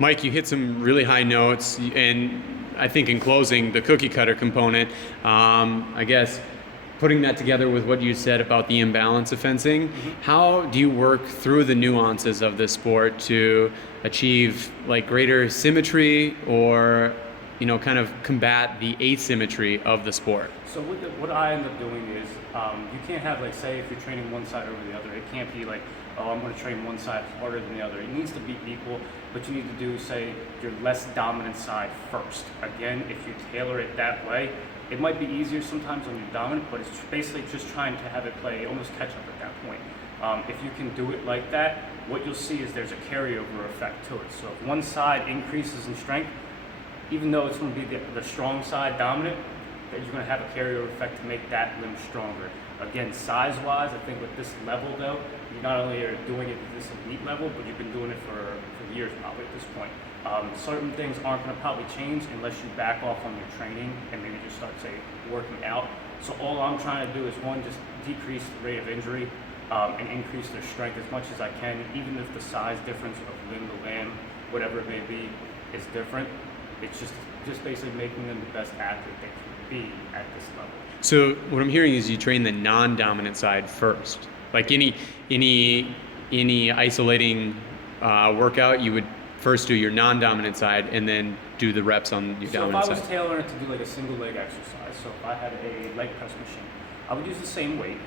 Mike, you hit some really high notes, and I think in closing, the cookie cutter component, I guess putting that together with what you said about the imbalance of fencing, how do you work through the nuances of this sport to achieve like greater symmetry or, kind of combat the asymmetry of the sport? So what I end up doing is you can't have, like, say if you're training one side over the other, it can't be like, oh, I'm going to train one side harder than the other. It needs to be equal, but you need to do, say, your less dominant side first. Again, if you tailor it that way, it might be easier sometimes on your dominant, but it's basically just trying to have it play almost catch up at that point. If you can do it like that, what you'll see is there's a carryover effect to it. So if one side increases in strength, even though it's going to be the strong side dominant, that you're going to have a carryover effect to make that limb stronger. Again, size-wise, I think with this level though, you not only are doing it at this elite level, but you've been doing it for years probably at this point. Certain things aren't going to probably change unless you back off on your training and maybe just start, say, working out. So all I'm trying to do is, one, just decrease the rate of injury and increase their strength as much as I can, even if the size difference of limb to limb, whatever it may be, is different. It's just basically making them the best athlete they can be at this level. So what I'm hearing is you train the non-dominant side first. Like any isolating workout, you would first do your non-dominant side and then do the reps on your dominant side. So if I was tailoring it to do like a single leg exercise, so if I had a leg press machine, I would use the same weight,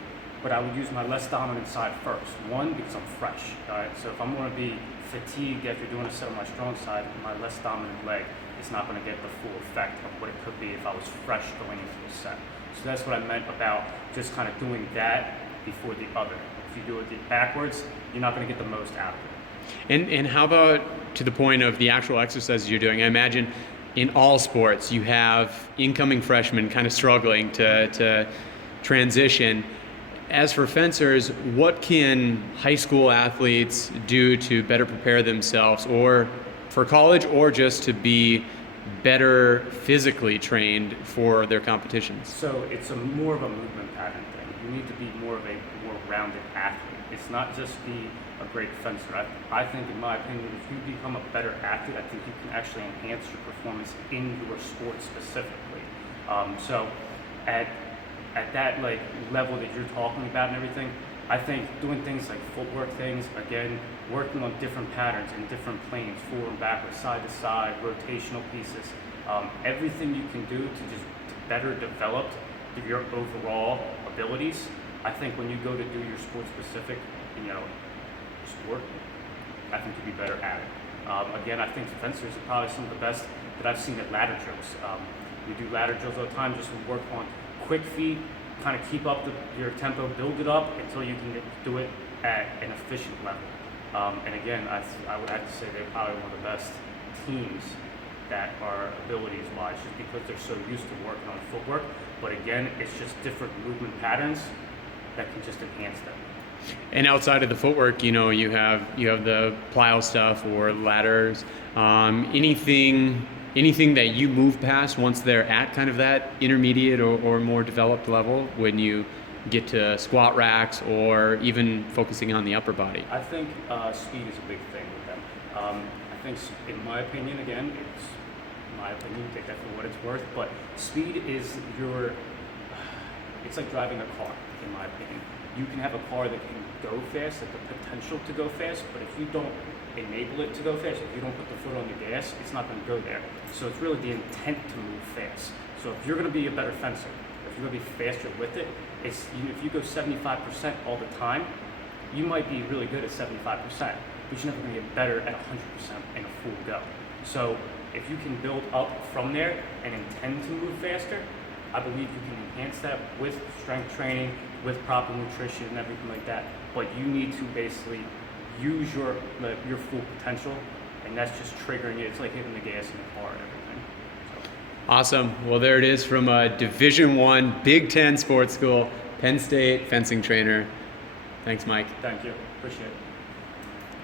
but I would use my less dominant side first. One, because I'm fresh. All right. So if I'm going to be fatigued after doing a set on my strong side, my less dominant leg is not going to get the full effect of what it could be if I was fresh going into a set. So that's what I meant about just kind of doing that before the other. If you do it backwards, you're not going to get the most out of it. And how about to the point of the actual exercises you're doing? I imagine in all sports you have incoming freshmen kind of struggling to transition. As for fencers, what can high school athletes do to better prepare themselves, or for college, or just to be better physically trained for their competitions? So it's more of a movement pattern thing. You need to be more of a more rounded athlete. It's not just be a great fencer. I think, in my opinion, if you become a better athlete, I think you can actually enhance your performance in your sport specifically. So at that like level that you're talking about and everything, I think doing things like footwork things, again, working on different patterns in different planes, forward and backward, side to side, rotational pieces, everything you can do to better develop your overall abilities. I think when you go to do your sport specific, sport, I think you'll be better at it. Again, I think fencers are probably some of the best that I've seen at ladder drills. We do ladder drills all the time just to work on quick feet, kind of keep up your tempo, build it up until you can do it at an efficient level. And again, I would have to say they're probably one of the best teams that are abilities-wise, just because they're so used to working on footwork. But again, it's just different movement patterns that can just enhance them. And outside of the footwork, you have the plyo stuff or ladders. Anything that you move past once they're at kind of that intermediate or more developed level, when you get to squat racks or even focusing on the upper body? I think speed is a big thing with them. I think, in my opinion, again, it's my opinion, take that for what it's worth, but speed is it's like driving a car, in my opinion. You can have a car that can go fast, have the potential to go fast, but if you don't enable it to go fast, if you don't put the foot on the gas, it's not going to go there. So it's really the intent to move fast. So if you're going to be a better fencer, if you're going to be faster with it, if you go 75% all the time, you might be really good at 75%, but you're never going to get better at 100% in a full go. So if you can build up from there and intend to move faster, I believe you can enhance that with strength training, with proper nutrition and everything like that. But you need to basically use your full potential, and that's just triggering it. It's like hitting the gas in the car and everything. So. Awesome. Well, there it is from a Division I, Big Ten sports school, Penn State fencing trainer. Thanks, Mike. Thank you. Appreciate it.